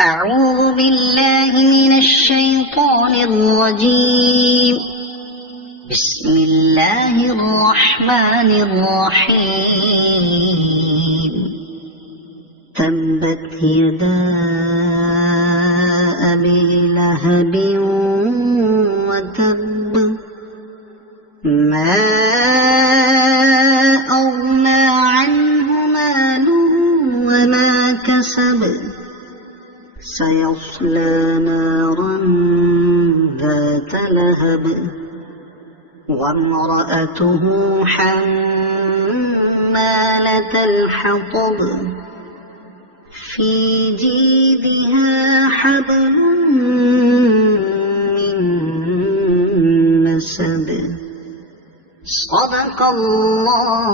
أعوذ بالله من الشيطان الرجيم. بسم الله الرحمن الرحيم. تبت يدا أبي لهب وتب. ما أغنى عنه ماله وما كسب. سيصلى نارا ذات لهب وامرأته حمالة الحطب في جيدها حبل من مسد. صدق الله